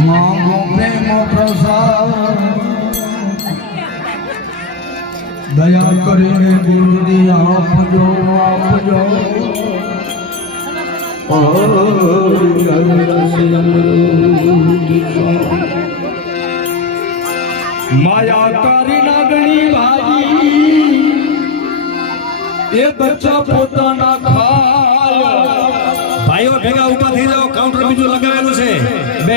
માગો પ્રેમ પ્રસાદ દયા કરીને ગુરુજી આપજો આપજો ઓ માયા તારી નાગણી ભાજી એ બચ્ચા પોતાના ખાય ભાઈઓ ભેગા ઉભા થઈ જાઓ કાઉન્ટર બીજું લગાવેલું છે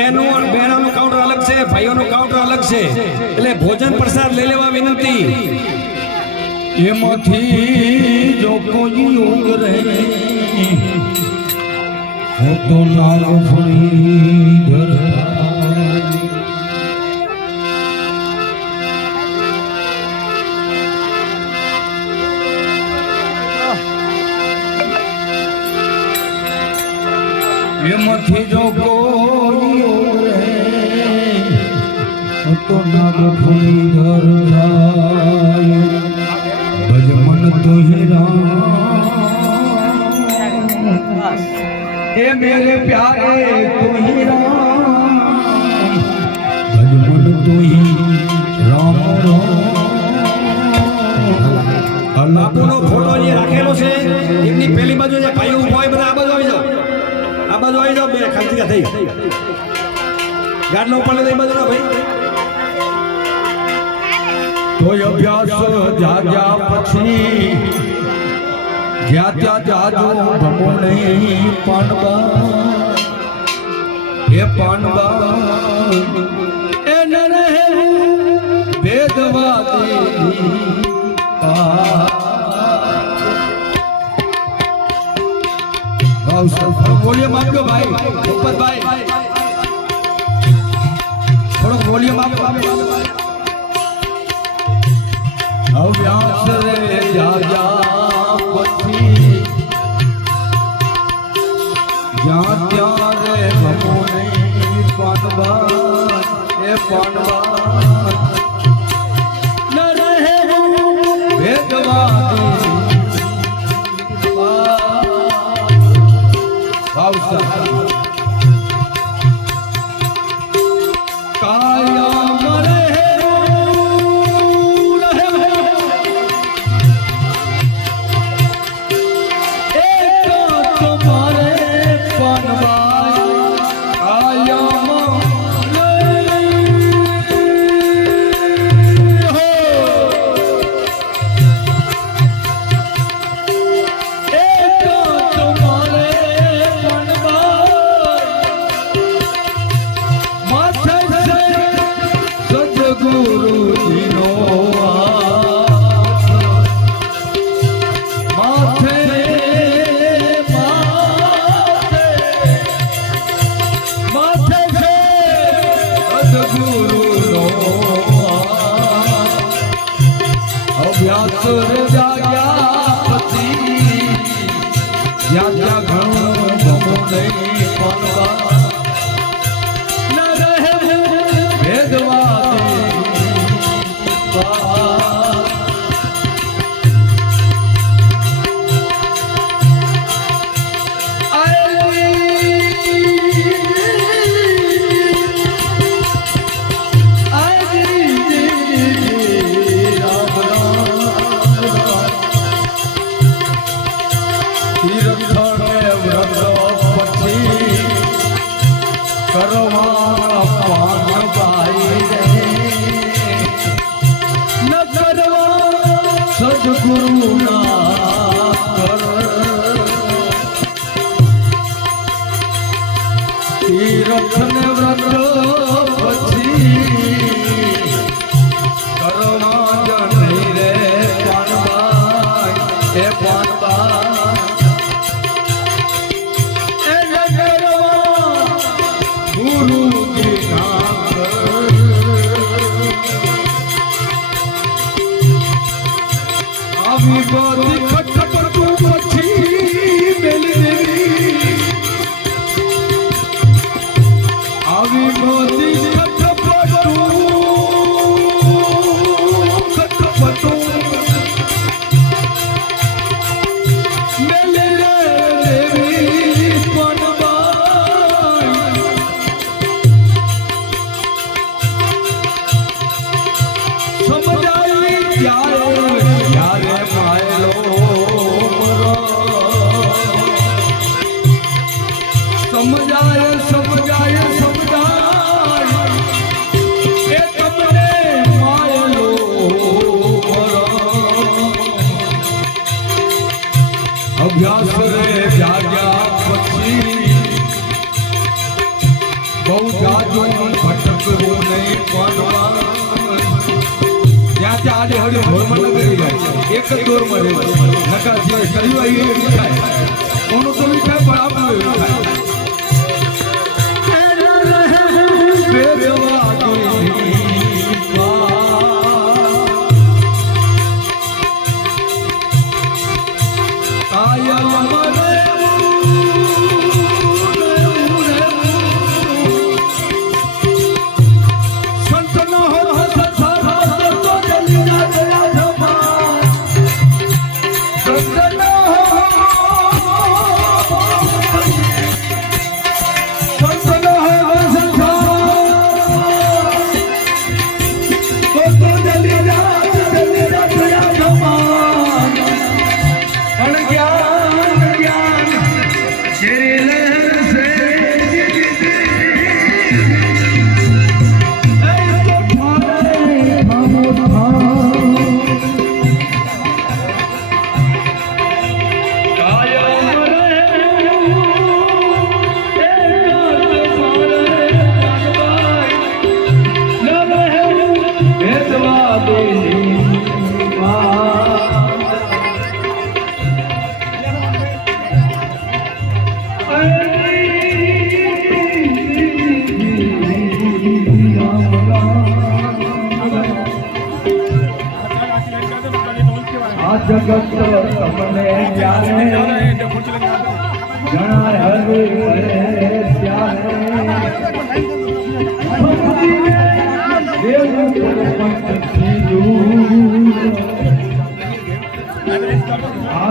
બહેનો અને બહેનોનું કાઉન્ટર અલગ છે ભાઈઓનું કાઉન્ટર અલગ છે એટલે ભોજન પ્રસાદ લઈ લેવા વિનંતી એમાંથી જો કોઈ હું તો નામ ફરી. એમાંથી જો હું તો નામ ફરી ધરાય. ભજ મન તુહી રામ એ મેરે પ્યારે તુહી રામ ભજ મન તુહી રામ રામ બાપુનો ફોટો જે રાખેલો છે એમની પેલી બાજુ જે ભાઈઓ ઉભા હોય બધા આ બાજુ આવી જાઓ આ બાજુ આવી જાઓ બે ખાલી જગ્યા થઈ ગાડનો ઉપર લઈ બાજુ ના ભાઈ તોય અભ્યાસ જાગ્યા પછી જ્યાં ત્યાં જાજો ભમો નહીં પાનબા હે પાનબા એ નરે દેવી વોલ્યુમ આપજો ભાઈ, ઉપરભાઈ. થોડોક વોલ્યુમ આપો અવ્યાસ રે જાજા પછી જ્યાં ત્યાં રે ભમો નહીં પાનબા એ પાનબા ન રહે ભેદવાદી ભાવસા 이 로천에 એક જ દોરમાં રહેવું નકા જે કર્યું આવ્યું એવું થાય કોનું તો બી થાય. પણ આપણું એવું થાય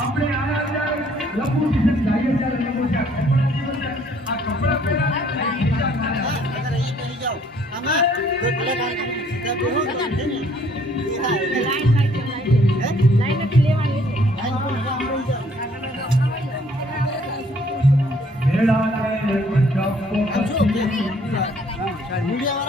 આપણે આ લખવું છે ગાઈએ ત્યારે લખવું છે આ કપડા પહેરા આમાં విజయవాడ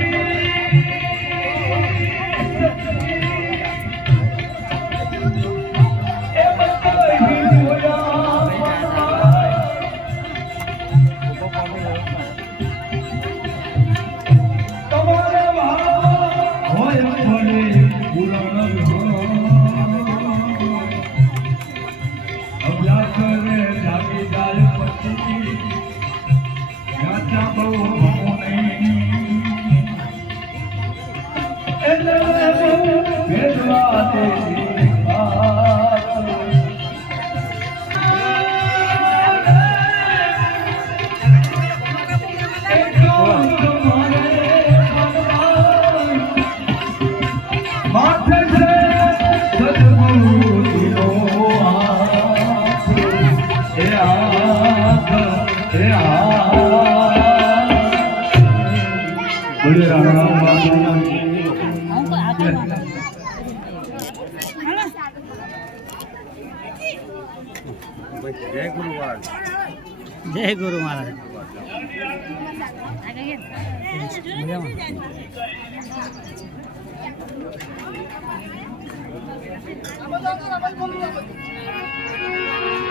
હાથ. બોલે રામ રામ બાપુ. જય ગુરુ મહારાજ હા, હા,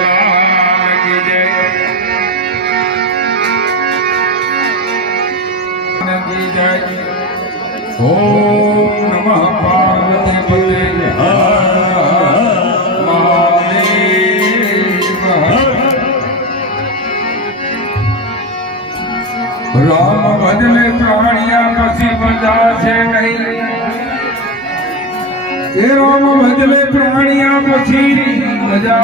એ રામ પ્રાણિયા પછી મજા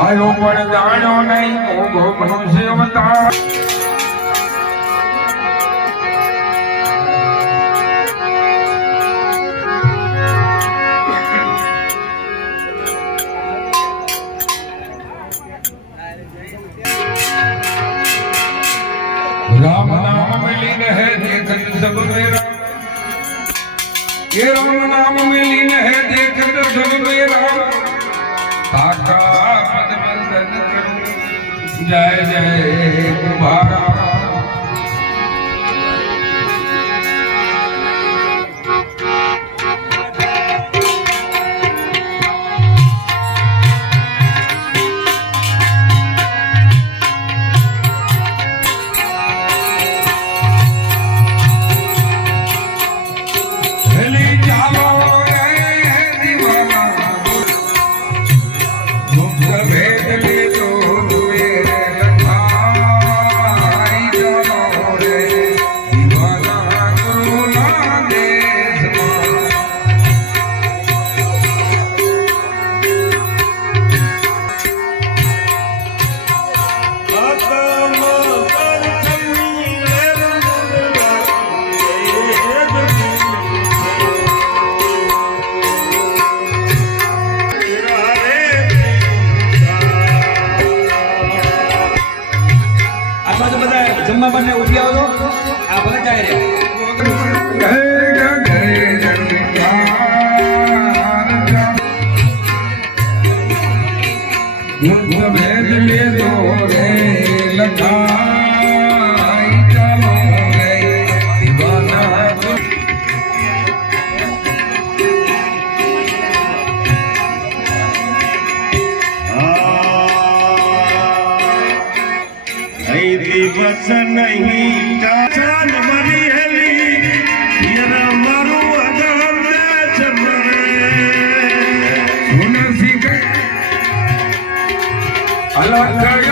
આયો પણ નહીં મોગો મનુષ્ય અવતાર. કે રામ નામ મિલીન હે દેખત જબ મે રામ તાકા પદ વંદન કરું. જય જય કુમારા. મરે सुन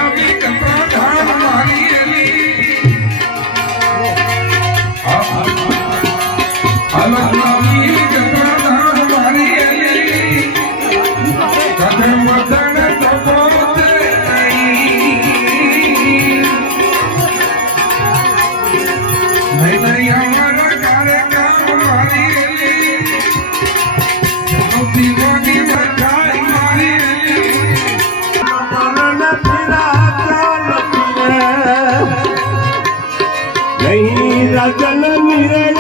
Navidad.